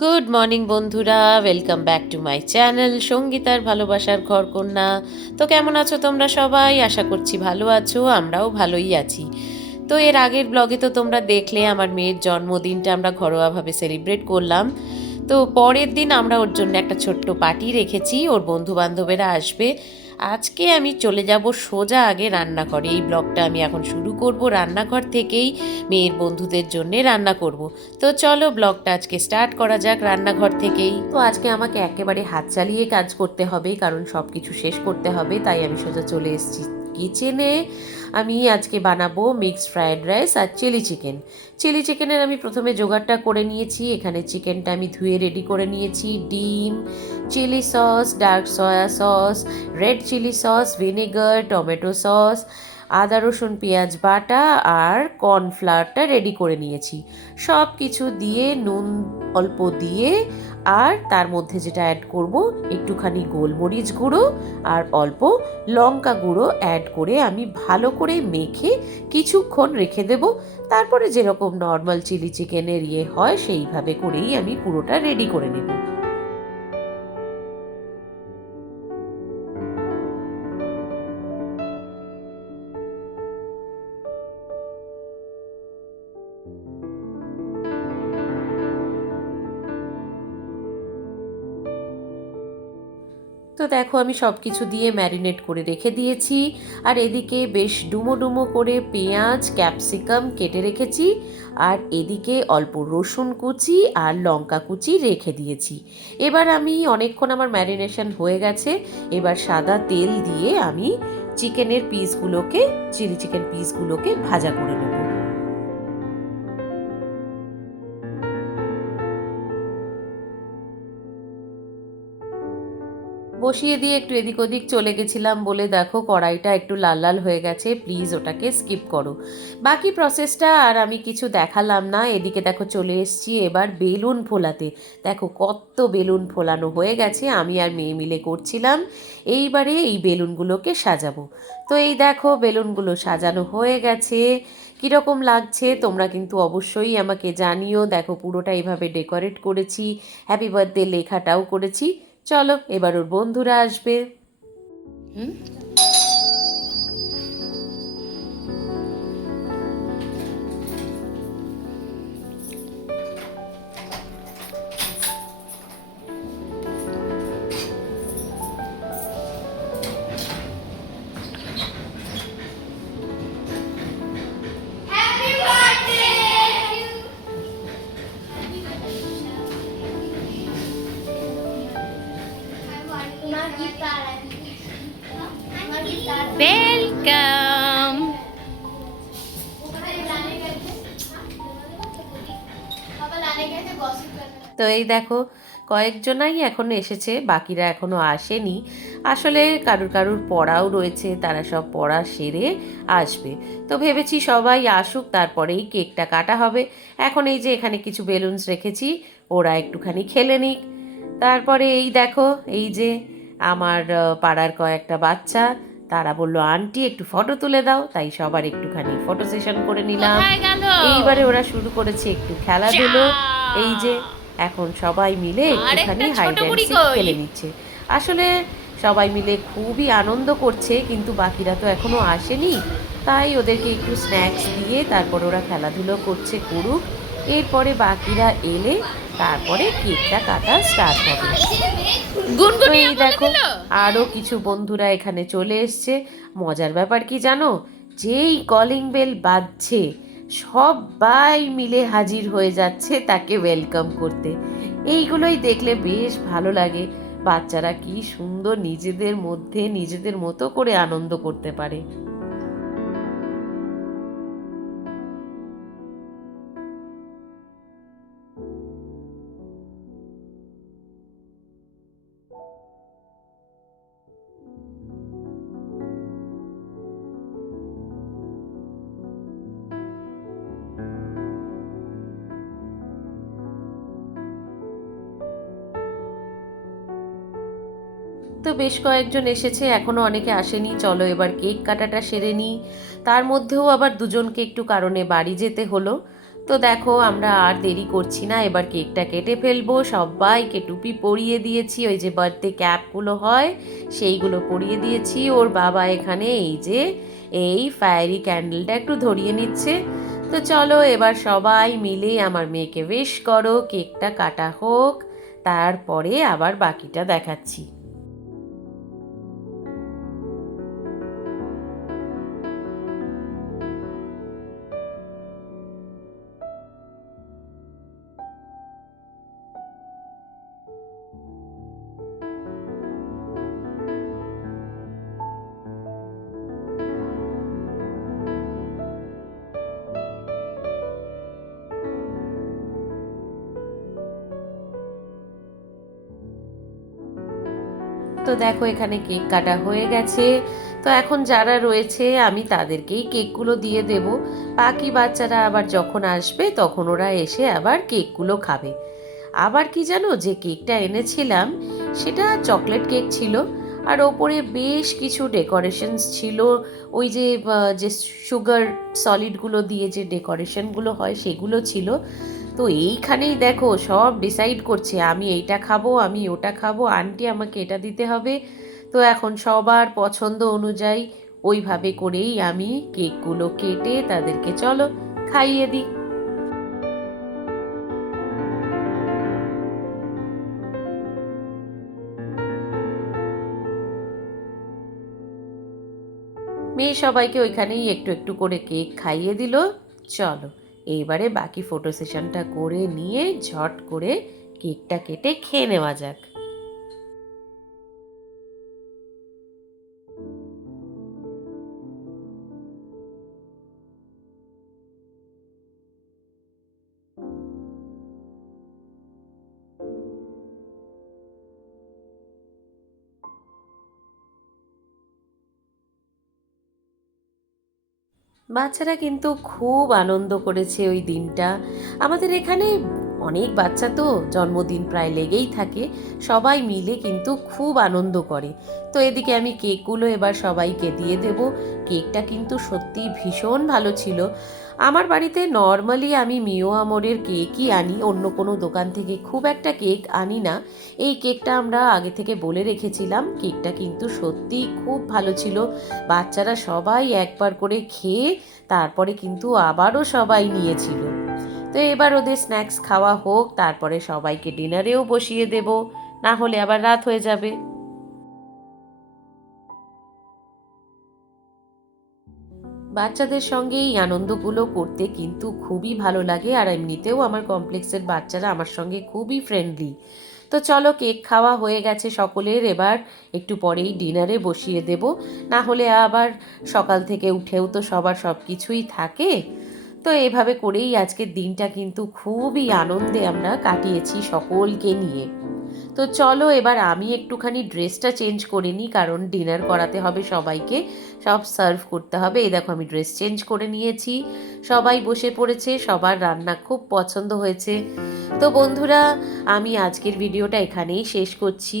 Good morning বন্ধুরা, welcome back to my channel সঙ্গীতার ভালোবাসার ঘরকন্যা। তো কেমন আছো তোমরা সবাই? আশা করছি ভালো আছো, আমরাও ভালোই আছি। তো এর আগের ব্লগে তো তোমরা দেখলে আমার মেয়ের জন্মদিনটা আমরা ঘরোয়াভাবে সেলিব্রেট করলাম। তো পরের দিন আমরা ওর জন্য একটা ছোট্ট পার্টি রেখেছি, ওর বন্ধু বান্ধবেরা আসবে। আজকে আমি চলে যাব সোজা আগে রান্নাঘরে। এই ব্লগটা আমি এখন শুরু করব রান্নাঘর থেকেই, মেয়ের বন্ধুদের জন্যে রান্না করব। তো চলো ব্লগটা আজকে স্টার্ট করা যাক রান্নাঘর থেকেই। তো আজকে আমাকে একেবারে হাত চালিয়ে কাজ করতে হবে, কারণ সব কিছু শেষ করতে হবে, তাই আমি সোজা চলে এসেছি কিচেনে। আমি আজকে বানাবো মিক্সড ফ্রায়েড রাইস আর চিলি চিকেনের আমি প্রথমে জোগাড়টা করে নিয়েছি। এখানে চিকেনটা আমি ধুয়ে রেডি করে নিয়েছি। ডিম, chilli sauce, dark soya sauce, red chilli sauce, vinegar, tomato sauce, আদা রসুন পেঁয়াজ বাটা আর কর্নফ্লাওয়ারটা রেডি করে নিয়েছি। সব কিছু দিয়ে নুন অল্প দিয়ে, আর তার মধ্যে যেটা অ্যাড করব একটুখানি গোলমরিচ গুঁড়ো আর অল্প লঙ্কা গুঁড়ো অ্যাড করে আমি ভালো করে মেখে কিছুক্ষণ রেখে দেব। তারপরে যেরকম নর্মাল চিলি চিকেনের হয় সেইভাবে করেই আমি পুরোটা রেডি করে নেব। তো দেখো আমি সব কিছু দিয়ে ম্যারিনেট করে রেখে দিয়েছি। আর এদিকে বেশ ডুমো ডুমো করে পেঁয়াজ ক্যাপসিকাম কেটে রেখেছি। আর এদিকে অল্প রসুন কুচি আর লঙ্কা কুচি রেখে দিয়েছি। এবার আমি অনেকক্ষণ আমার ম্যারিনেশন হয়ে গেছে। এবার সাদা তেল দিয়ে আমি চিকেনের পিসগুলোকে, চিলি চিকেন পিসগুলোকে ভাজা করে নেব। বসিয়ে দিয়ে একটু এদিক ওদিক চলে গেছিলাম বলে দেখো কড়াইটা একটু লাল লাল হয়ে গেছে, প্লিজ ওটাকে স্কিপ করো। বাকি প্রসেসটা আর আমি কিছু দেখালাম না। এদিকে দেখো চলে এসেছি এবার বেলুন ফোলাতে। দেখো কত বেলুন ফোলানো হয়ে গেছে, আমি আর মেয়ে মিলে করছিলাম। এইবারে এই বেলুনগুলোকে সাজাবো। তো এই দেখো বেলুনগুলো সাজানো হয়ে গেছে। কীরকম লাগছে তোমরা কিন্তু অবশ্যই আমাকে জানিও। দেখো পুরোটা এইভাবে ডেকোরেট করেছি, হ্যাপি বার্থডে লেখাটাও করেছি। চলো এবার ওর বন্ধুরা আসবে। হুম। ওয়েলকাম। তো এই দেখো কয়েকজনাই এখন এসেছে, বাকিরা এখনো আসেনি। আসলে কারুর কারুর পড়াও রয়েছে, তারা সব পড়া সেরে আসবে। তো ভেবেছি সবাই আসুক তারপরেই কেকটা কাটা হবে। এখন এই যে এখানে কিছু বেলুনস রেখেছি, ওরা একটুখানি খেলে নিক। তারপরে এই দেখো এই যে আমার পাড়ার কয়েকটা বাচ্চা, তারা বলল আন্টি একটু ফটো তুলে দাও, তাই সবার একটুখানি ফটো সেশন করে নিলাম। এইবারে ওরা শুরু করেছে একটু খেলাধুলো। এই যে এখন সবাই মিলে একটুখানি হাইড অ্যান্ড সিক খেলে নিচ্ছে। আসলে সবাই মিলে খুবই আনন্দ করছে, কিন্তু বাকিরা তো এখনো আসেনি, তাই ওদেরকে একটু স্ন্যাক্স দিয়ে তারপর ওরা খেলাধুলো করছে, করুক। এরপরে বাকিরা এলে তারপরে কেকটা কাটা স্টার্ট হবে। তো এই দেখো আরও কিছু বন্ধুরা এখানে চলে এসছে। মজার ব্যাপার কি জানো, যেই কলিং বেল বাজছে সবাই মিলে হাজির হয়ে যাচ্ছে তাকে ওয়েলকাম করতে। এইগুলোই দেখলে বেশ ভালো লাগে, বাচ্চারা কি সুন্দর নিজেদের মধ্যে নিজেদের মতো করে আনন্দ করতে পারে। তো বেশ কয়েকজন এসেছে, এখনও অনেকে আসেনি। চলো এবার কেক কাটাটা সেরে নিই। তার মধ্যেও আবার দুজনকে একটু কারণে বাড়ি যেতে হলো। তো দেখো আমরা আর দেরি করছি না, এবার কেকটা কেটে ফেলবো। সবাইকে টুপি পরিয়ে দিয়েছি, ওই যে বার্থডে ক্যাপগুলো হয় সেইগুলো পরিয়ে দিয়েছি। ওর বাবা এখানে এই ফায়ারি ক্যান্ডেলটা একটু ধরিয়ে নিচ্ছে। তো চলো এবার সবাই মিলে আমার মেয়েকে উইশ করো, কেকটা কাটা হোক, তারপরে আবার বাকিটা দেখাচ্ছি। তো দেখো এখানে কেক কাটা হয়ে গেছে। তো এখন যারা রয়েছে আমি তাদেরকেই কেকগুলো দিয়ে দেব। বাকি বাচ্চারা আবার যখন আসবে তখন ওরা এসে আবার কেকগুলো খাবে। আবার কি জানো, যে কেকটা এনেছিলাম সেটা চকলেট কেক ছিল, আর ওপরে বেশ কিছু ডেকোরেশনস ছিল। ওই যে সুগার সলিডগুলো দিয়ে যে ডেকোরেশনগুলো হয় সেগুলো ছিল। তো এইখানেই দেখো সব ডিসাইড করছে, আমি এইটা খাবো, আমি ওটা খাবো, আন্টি আমাকে এটা দিতে হবে। তো এখন সবার পছন্দ অনুযায়ী ওইভাবে করেই আমি কেকগুলো কেটে তাদেরকে চলো খাইয়ে দিই। মেয়ে সবাইকে ওইখানেই একটু একটু করে কেক খাইয়ে দিল। চলো এইবারে বাকি ফটো সেশনটা করে নিয়ে ঝট করে কেকটা কেটে খেয়ে নেওয়া যাক। বাচ্চারা কিন্তু খুব আনন্দ করেছে ওই দিনটা। আমাদের এখানে অনেক বাচ্চা তো, জন্মদিন প্রায় লেগেই থাকে, সবাই মিলে কিন্তু খুব আনন্দ করে। তো এদিকে আমি কেকগুলো এবার সবাইকে দিয়ে দেব। কেকটা কিন্তু সত্যি ভীষণ ভালো ছিল। আমার বাড়িতে নর্মালি আমি মিও আমরের কেকই আনি, অন্য কোনো দোকান থেকে খুব একটা কেক আনি না। এই কেকটা আমরা আগে থেকে বলে রেখেছিলাম। কেকটা কিন্তু সত্যি খুব ভালো ছিল। বাচ্চারা সবাই একবার করে খেয়ে তারপরে কিন্তু আবারও সবাই নিয়েছিল। তো এবার ওদের স্ন্যাক্স খাওয়া হোক, তারপরে সবাইকে ডিনারেও বসিয়ে দেব, না হলে আবার রাত হয়ে যাবে। বাচ্চাদের সঙ্গে এই আনন্দগুলো করতে কিন্তু খুবই ভালো লাগে, আর এমনিতেও আমার কমপ্লেক্সের বাচ্চারা আমার সঙ্গে খুবই ফ্রেন্ডলি। তো চলো কেক খাওয়া হয়ে গেছে সকলের, এবার একটু পরেই ডিনারে বসিয়ে দেব, না হলে আবার সকাল থেকে উঠেও তো সবার সব কিছুই থাকে। তো এভাবে করেই আজকের দিনটা কিন্তু খুবই আনন্দে আমরা কাটিয়েছি সকলকে নিয়ে। তো চলো এবার আমি একটুখানি ড্রেসটা চেঞ্জ করে নিই, কারণ ডিনার করাতে হবে সবাইকে, সব সার্ভ করতে হবে। এই দেখো আমি ড্রেস চেঞ্জ করে নিয়েছি, সবাই বসে পড়েছে, সবার রান্না খুব পছন্দ হয়েছে। তো বন্ধুরা, আমি আজকের ভিডিওটা এখানেই শেষ করছি।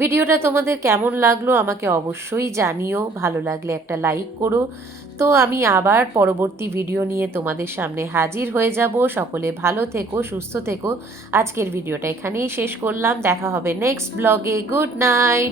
ভিডিওটা তোমাদের কেমন লাগলো আমাকে অবশ্যই জানিও, ভালো লাগলে একটা লাইক করো। তো আমি আবার পরবর্তী ভিডিও নিয়ে তোমাদের সামনে হাজির হয়ে যাব। সকলে ভালো থেকো, সুস্থ থেকো। আজকের ভিডিওটা এখানেই শেষ করলাম, দেখা হবে নেক্সট ব্লগে। Good night.